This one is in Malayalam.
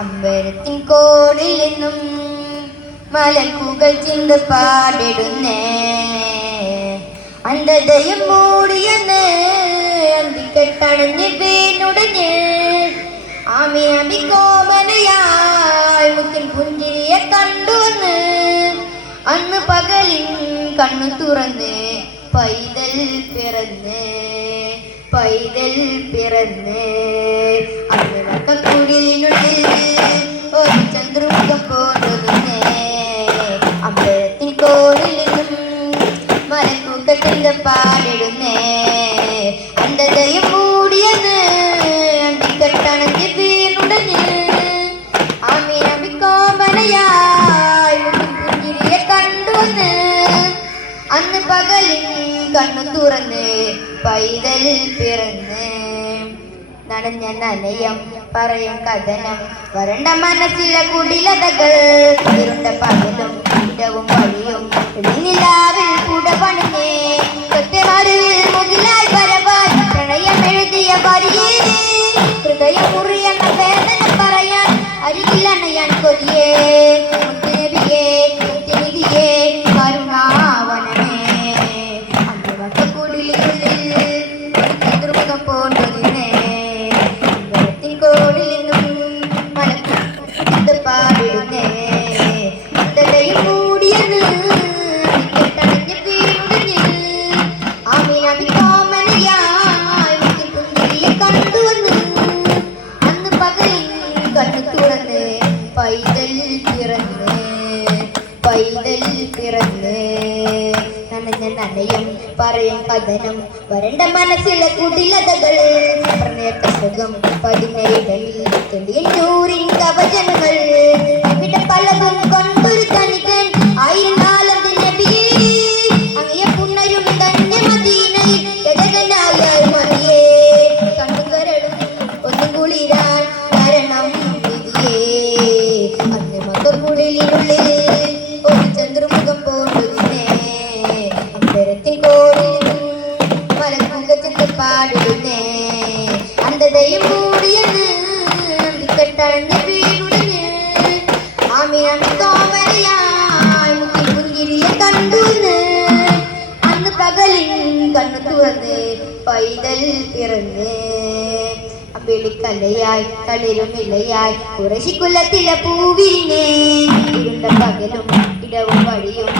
അമ്പരത്തിൻ കോടിൽ നിന്നും മലക്കുകൾ ചിന്ത പാടിടുന്നേ. അന്ധതയും മൂടിയെന്ന് അന്തിക്കെട്ടണഞ്ഞ് വീണുടഞ്ഞ്. ആമി അമി കോമനയായി മുത്തിൽ പുഞ്ചിരിയെ കണ്ടുവന്ന് അന്ന് പകലിൻ കണ്ണു തുറന്ന് പൈതൽ പിറന്ന് പൈതൽ പിറന്ന്. അന്ന് വക്കക്കുടിലിനുള്ളിൽ മലക്കൂട്ടത്തിന്റെ പാടിടുന്നേ അന്ധതയും മൂടിയത് അന്തിക്കെട്ടണഞ്ഞ് വീണുടഞ്ഞ് ആമി ആമി കോമനയായി പുഞ്ചിരിയെ കണ്ടുവന്ന്. അന്ന് പകലിൽ കണ്ണു തുറന്ന് പൈതൽ പിറന്ന്. നടഞ്ഞ നനയം പറയും കഥനം വരണ്ട മനസ്സിലെ കുടിലതകൾ ഇരുണ്ട പകലും ഇടവും വഴിയും നിലാവിൽ പൈതൽ പിറന്ന് പൈതൽ പിറന്ന്. നനഞ്ഞ നനയും പറയും കഥനം. വരണ്ട മനസ്സിലെ കുടിലതകൾ. പറഞ്ഞേട്ട സുഖം പതിനയിടയിൽ തെളിയൂരിൻ കവചനങ്ങൾ പാടുന്നേ അന്ധതയും മൂടിയെന്ന് അന്തിക്കെട്ടഴഞ്ഞ് വീടുടഞ്ഞ് ആമി അമ്മ തോമരയായി മുത്തിൽ പുഞ്ചിരിയെ കണ്ടുന്ന് അന്ന് പകലിൻ കണ്ണു തുറന്ന് പൈതൽ പിറന്ന് വെളിക്കലയായി കളിരുമിലയായി കുറശിക്കുലത്തിലെ പൂവിനെ ഇരുണ്ട പകലും ഇടവും വഴിയും